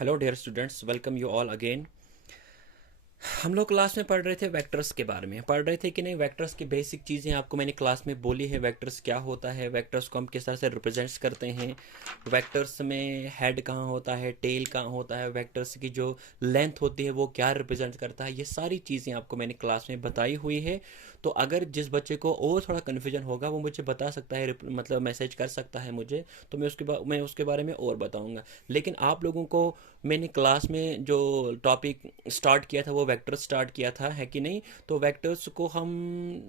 Hello dear students, welcome you all again. हम लोग class में पढ़ रहे थे वेक्टर्स के बारे में। पढ़ रहे थे कि नहीं, वेक्टर्स की बेसिक चीज़ें आपको मैंने क्लास में बोली है। वेक्टर्स क्या होता है, वेक्टर्स को हम किस तरह से रिप्रेजेंट्स करते हैं, वेक्टर्स में हेड कहाँ होता है, टेल कहाँ होता है, वेक्टर्स की जो लेंथ होती है वो क्या रिप्रेजेंट करता है, ये सारी चीज़ें आपको मैंने क्लास में बताई हुई है। तो अगर जिस बच्चे को और थोड़ा कन्फ्यूजन होगा वो मुझे बता सकता है, मतलब मैसेज कर सकता है मुझे, तो मैं उसके बारे में और बताऊंगा। लेकिन आप लोगों को मैंने क्लास में जो टॉपिक स्टार्ट किया था वो वेक्टर स्टार्ट किया था, है कि नहीं। तो वेक्टर्स को हम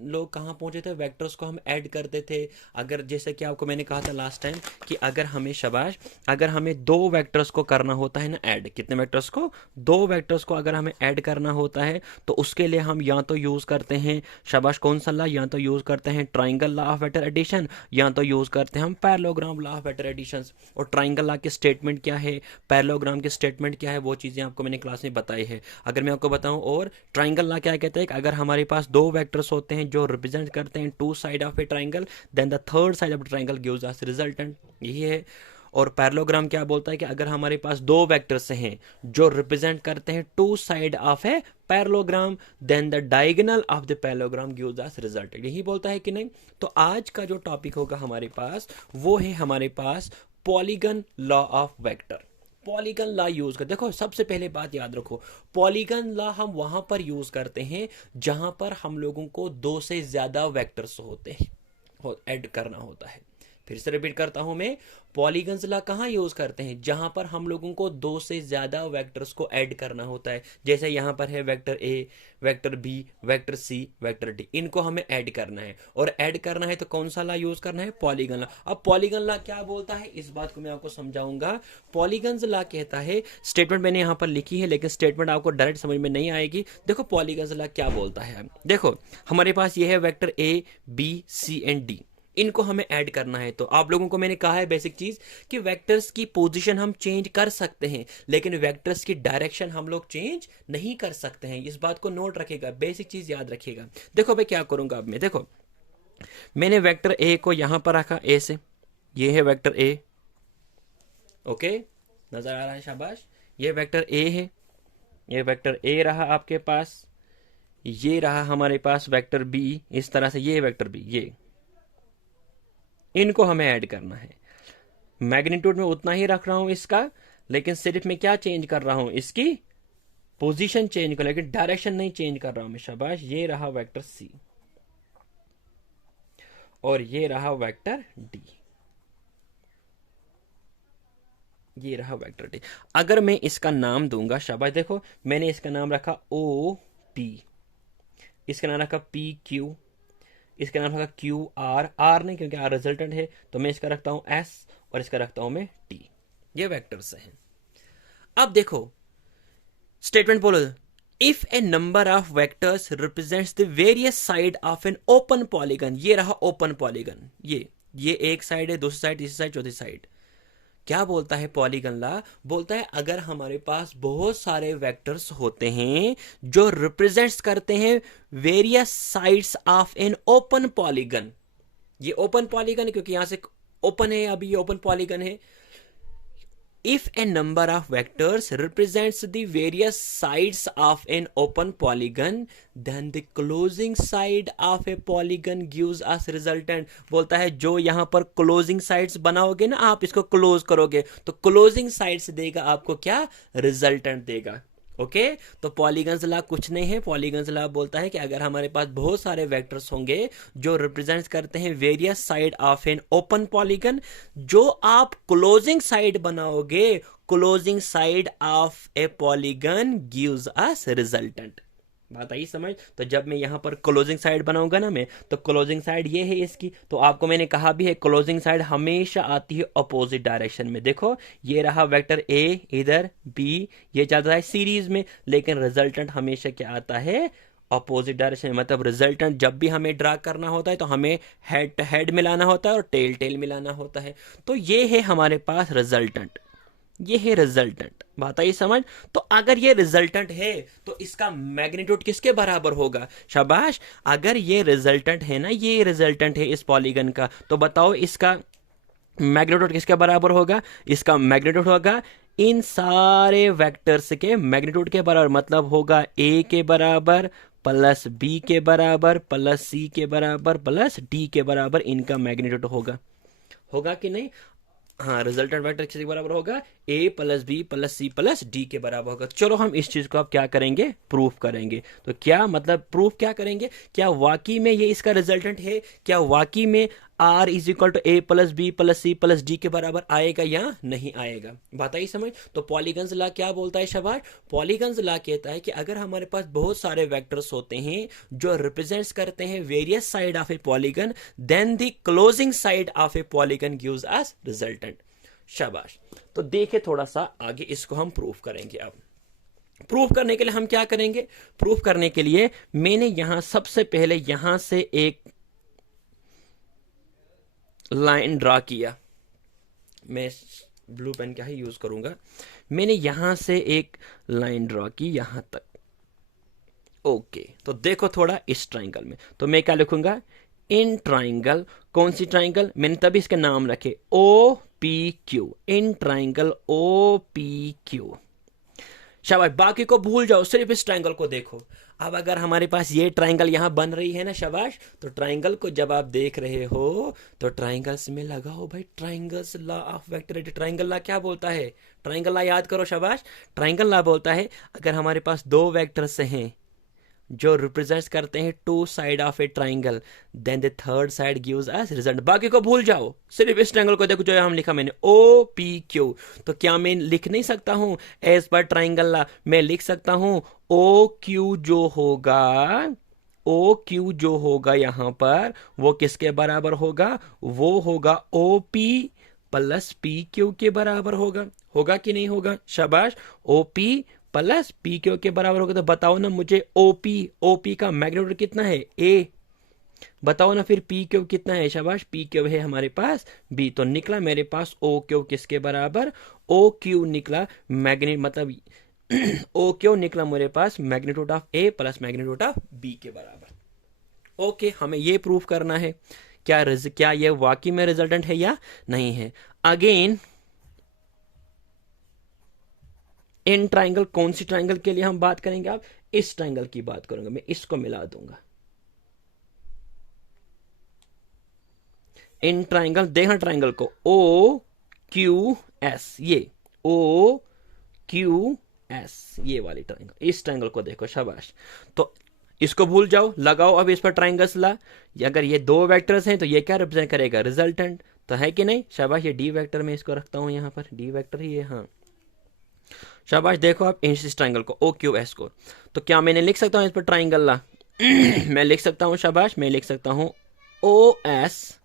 लोग कहाँ पहुंचे थे, वेक्टर्स को हम ऐड करते थे। अगर जैसे कि आपको मैंने कहा था लास्ट टाइम कि अगर हमें शाबाश, अगर हमें दो वेक्टर्स को करना होता है ना ऐड, कितने वेक्टर्स को, दो वेक्टर्स को अगर हमें ऐड करना होता है तो उसके लिए हम या तो यूज़ करते हैं शाबाश कौन सा लॉ, या तो यूज़ करते हैं triangle law of vector addition, या तो यूज़ करते हैं हम parallelogram law of vector addition. और ट्राइंगल लॉ की स्टेटमेंट क्या है, पैरेललोग्राम की स्टेटमेंट क्या है, वो चीज़ें आपको मैंने क्लास में बताई है। अगर मैं आपको बताऊं, और ट्राइंगल लॉ क्या कहता है कि अगर हमारे पास दो वेक्टर्स होते हैं जो रिप्रेजेंट करते हैं two side of a triangle, then the third side of triangle gives us resultant, यही है। और पैरेललोग्राम क्या बोलता है कि अगर हमारे पास दो वेक्टर्स हैं जो रिप्रेजेंट करते हैं two side of a parallelogram, then the diagonal of the parallelogram gives us result, यही बोलता है कि नहीं। तो आज का जो टॉपिक होगा हमारे पास वो है हमारे पास polygon law of vector. Polygon law use कर, देखो सबसे पहले बात याद रखो, पॉलीगन लॉ हम वहां पर यूज करते हैं जहां पर हम लोगों को दो से ज्यादा वेक्टर्स होते हैं, ऐड करना होता है। फिर से रिपीट करता हूं मैं, पॉलीगन्स लॉ कहाँ यूज करते हैं, जहां पर हम लोगों को दो से ज्यादा वेक्टर्स को ऐड करना होता है। जैसे यहां पर है vector A, vector B, vector C, vector D, इनको हमें ऐड करना है। और ऐड करना है तो कौन सा लॉ यूज करना है, पॉलीगन लॉ। अब पॉलीगन लॉ क्या बोलता है इस बात को मैं आपको समझाऊंगा। पॉलीगन्स लॉ कहता है, स्टेटमेंट मैंने यहां पर लिखी है लेकिन स्टेटमेंट आपको डायरेक्ट समझ में नहीं आएगी। देखो पॉलीगन्स लॉ क्या बोलता है, देखो हमारे पास ये है vector A, B, C and D, इनको हमें ऐड करना है। तो आप लोगों को मैंने कहा है बेसिक चीज कि वेक्टर्स की पोजीशन हम चेंज कर सकते हैं लेकिन वेक्टर्स की डायरेक्शन हम लोग चेंज नहीं कर सकते हैं। इस बात को नोट रखेगा, बेसिक चीज याद रखिएगा। देखो मैं क्या करूंगा, अब मैं देखो मैंने वेक्टर ए को यहां पर रखा, ए से, ये है वेक्टर ए, ओके, नजर आ रहा है, शाबाश। ये वेक्टर ए है, ये वेक्टर ए रहा आपके पास, ये रहा हमारे पास वेक्टर बी, इस तरह से ये वेक्टर बी, ये इनको हमें ऐड करना है। मैग्नीट्यूड में उतना ही रख रहा हूं इसका, लेकिन सिर्फ मैं क्या चेंज कर रहा हूं, इसकी पोजीशन चेंज कर, लेकिन डायरेक्शन नहीं चेंज कर रहा हूं मैं। शाबाश, ये रहा वेक्टर सी और ये रहा वेक्टर डी, ये रहा वेक्टर डी। अगर मैं इसका नाम दूंगा, शाबाश, देखो मैंने इसका नाम रखा ओ पी, इसका नाम रखा पी क्यू, इसका नाम रखा क्यू आर, आर नहीं क्योंकि आर रिजल्टेंट है, तो मैं इसका रखता हूं एस और इसका रखता हूं मैं टी। ये वेक्टर्स हैं। अब देखो स्टेटमेंट बोलो, if A number of vectors represents the various side of an open polygon, ये रहा ओपन पॉलीगन, ये एक साइड है, दूसरी साइड, तीसरी साइड, चौथी साइड। क्या बोलता है पॉलीगन लॉ, बोलता है अगर हमारे पास बहुत सारे वेक्टर्स होते हैं जो रिप्रेजेंट्स करते हैं various sides of an open polygon, ये ओपन पॉलीगन है क्योंकि यहां से ओपन है, अभी ये ओपन पॉलीगन है। If a number of vectors represents the various sides of an open polygon, then the closing side of a polygon gives us resultant। बोलता है जो यहाँ पर closing sides बनाओगे ना, आप इसको close करोगे तो closing sides देगा आपको क्या, resultant देगा। ओके तो पॉलीगन्स लॉ कुछ नहीं है, पॉलीगन्स लॉ बोलता है कि अगर हमारे पास बहुत सारे वेक्टर्स होंगे जो रिप्रेजेंट करते हैं various side of an open polygon, जो आप क्लोजिंग साइड बनाओगे, closing side of a polygon gives us resultant. बात आई समझ। तो जब मैं यहां पर क्लोजिंग साइड बनाऊंगा ना मैं, तो क्लोजिंग साइड ये है इसकी, तो आपको मैंने कहा भी है क्लोजिंग साइड हमेशा आती है अपोजिट डायरेक्शन में। देखो ये रहा वेक्टर ए, इधर बी, ये चलता है सीरीज में, लेकिन रिजल्टेंट हमेशा क्या आता है, अपोजिट डायरेक्शन में। मतलब रिजल्टेंट जब भी हमें ड्रा करना होता है तो हमें हेड टू हेड मिलाना होता है और टेल टेल मिलाना होता है। तो ये है हमारे पास रिजल्टेंट, ये है रिजल्टेंट। बात आई समझ। तो अगर ये रिजल्टेंट है तो इसका मैग्नीट्यूड किसके बराबर होगा, शाबाश, अगर ये रिजल्टेंट है ना, ये रिजल्टेंट है इस पॉलीगन का, तो बताओ इसका मैग्नीट्यूड किसके बराबर होगा, इसका मैग्नीट्यूड होगा इन सारे वेक्टर्स के मैग्नीट्यूड के बराबर, मतलब होगा ए के बराबर प्लस बी के बराबर प्लस सी के बराबर प्लस डी के बराबर इनका मैग्नीट्यूड होगा। होगा कि नहीं? हाँ, रिजल्टेंट वेक्टर किसके बराबर होगा? A plus B plus C plus D के बराबर होगा। चलो हम इस चीज को अब क्या करेंगे? प्रूफ करेंगे। तो क्या मतलब प्रूफ क्या करेंगे? क्या वाकई में ये इसका रिजल्टेंट है? क्या वाकई में R is equal to A plus B plus C plus D के बराबर आएगा या नहीं आएगा? बात आई समझ? तो पॉलीगन्स लॉ क्या बोलता है शाबाश? पॉलीगन्स लॉ कहता है कि अगर हमारे पास बहुत सारे वेक्टर्स होते हैं जो रिप्रेजेंट्स करते हैं various side of a polygon, then the closing side of a polygon gives us resultant. शाबाश। तो देखे थोड़ा सा आगे इसको हम प्रूफ करेंगे। अब प्रूफ करने के लिए हम क्या करेंगे? प्रूफ करने के लिए मैंने यहां सबसे पहले यहां से एक लाइन ड्रा किया। मैं ब्लू पेन का ही यूज करूंगा। मैंने यहां से एक लाइन ड्रा की यहां तक। ओके, तो देखो थोड़ा इस ट्राइंगल में, तो मैं क्या लिखूंगा? इन ट्राइंगल, कौन सी ट्राइंगल? मैंने तभी इसके नाम रखे O P Q, in triangle O P Q. शाबाश, बाकी को भूल जाओ, सिर्फ इस ट्राइंगल को देखो। अब अगर हमारे पास ये ट्राइंगल यहां बन रही है ना शाबाश, तो ट्राइंगल को जब आप देख रहे हो तो ट्राइंगल्स में लगाओ भाई ट्राइंगल्स लॉ ऑफ वेक्टोरिटी। ट्राइंगल लॉ क्या बोलता है? ट्राइंगल लॉ याद करो शाबाश। ट्राइंगल लॉ बोलता है अगर हमारे पास दो वेक्टर्स हैं जो रिप्रेजेंट करते हैं two side of a triangle, then the third side gives us result. बाकी को भूल जाओ, सिर्फ इस ट्राइंगल को देखो जो हम लिखा मैंने ओ पी क्यू। तो क्या मैं लिख नहीं सकता हूं एज पर ट्राइंगल लॉ? मैं लिख सकता हूं ओ क्यू जो होगा, ओ क्यू जो होगा यहां पर वो किसके बराबर होगा? वो होगा O P plus P Q के बराबर होगा। होगा कि नहीं होगा? शाबाश, O P plus P Q के बराबर होगा। तो बताओ ना मुझे ओपी का मैग्नीट्यूड कितना है? ए। बताओ ना फिर पी क्यू कितना है? शाबाश, पी क्यू है हमारे पास बी। तो निकला मेरे पास ओ क्यू किसके बराबर? ओ क्यू निकला मतलब ओ क्यू निकला मेरे पास magnitude of A plus magnitude of B के बराबर। ओके, हमें ये प्रूफ करना है क्या ये वाकई में रिजल्टेंट है या नहीं है। अगेन इन ट्राइंगल, कौन सी ट्राइंगल के लिए हम बात करेंगे? आप इस ट्राइंगल की बात करूंगा, मैं इसको मिला दूंगा। इन ट्राइंगल, देखना ट्राइंगल को ओ क्यू एस, ये ओ क्यू एस, ये वाली ट्राइंगल, इस ट्राइंगल को देखो। शाबाश, तो इसको भूल जाओ, लगाओ अब इस पर ट्राइंगल्स ला। अगर ये दो वेक्टर्स हैं तो ये क्या रिप्रेजेंट करेगा? रिजल्टेंट। तो है कि नहीं? शाबाश, ये डी वेक्टर में इसको रखता हूं यहां पर, डी वेक्टर ही है। हाँ शाबाश, देखो आप इस ट्राइंगल को ओ क्यू एस को। तो क्या मैंने लिख सकता हूं इस पर ट्राइंगल ला? मैं लिख सकता हूं शाबाश, मैं लिख सकता हूं O S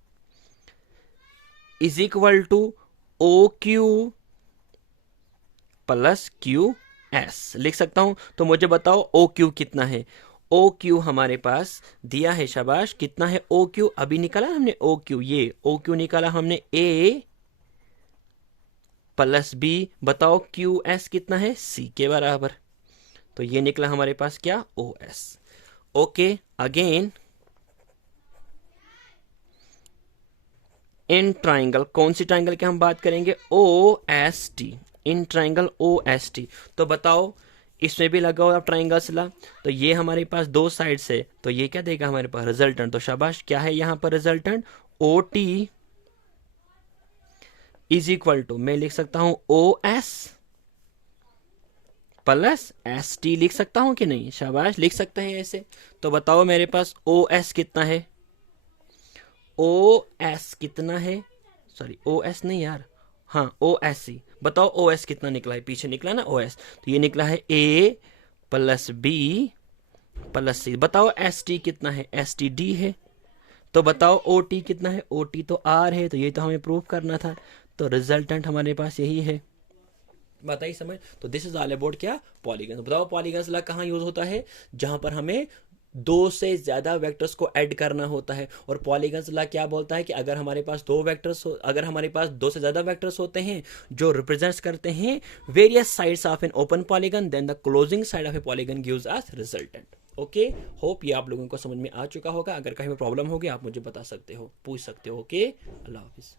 is equal to O Q plus Q S लिख सकता हूं। तो मुझे बताओ ओ क्यू कितना है? ओ क्यू हमारे पास दिया है शाबाश, कितना है ओ क्यू? अभी निकाला हमने ओ क्यू, ये ओ क्यू निकाला हमने ए प्लस बी। बताओ क्यू एस कितना है? सी के बराबर। तो ये निकला हमारे पास क्या? O S. Okay, again in triangle, कौन सी ट्राइंगल की हम बात करेंगे? O S T, in triangle O S T. तो बताओ इसमें भी लगाओ आप ट्राइंगल्स ला। तो ये हमारे पास दो साइड से, तो ये क्या देगा हमारे पास? रिजल्टेंट। तो शाबाश, क्या है यहां पर resultant? O T is equal to, मैं लिख सकता हूं O S plus S T. लिख सकता हूं कि नहीं? शाबाश, लिख सकते हैं ऐसे। तो बताओ मेरे पास ओ एस कितना है? ओ एस कितना है? सॉरी, ओ एस नहीं यार, हाँ ओ एस सी। बताओ ओ एस कितना निकला है? पीछे निकला ना ओ एस, तो ये निकला है ए प्लस बी प्लस सी। बताओ एस टी कितना है? एस टी डी है। तो बताओ ओ टी कितना है? ओ टी तो आर है। तो ये तो हमें प्रूव करना था। तो रिजल्टेंट हमारे पास यही है। बताइए समझ? तो दिस इज ऑल अबाउट क्या? पॉलीगन। बताओ पॉलीगन्स लॉ कहाँ यूज होता है? जहां पर हमें दो से ज्यादा वेक्टर्स को ऐड करना होता है। और पॉलीगन्स लॉ क्या बोलता है कि अगर हमारे पास अगर हमारे पास दो से ज्यादा वेक्टर्स होते हैं जो रिप्रेजेंट्स करते हैं various sides of an open polygon, then the closing side of a polygon gives us resultant. Okay, hope ये आप लोगों को समझ में आ चुका होगा। अगर कहीं में प्रॉब्लम होगी आप मुझे बता सकते हो, पूछ सकते हो। ओके, अल्लाह हाफिज।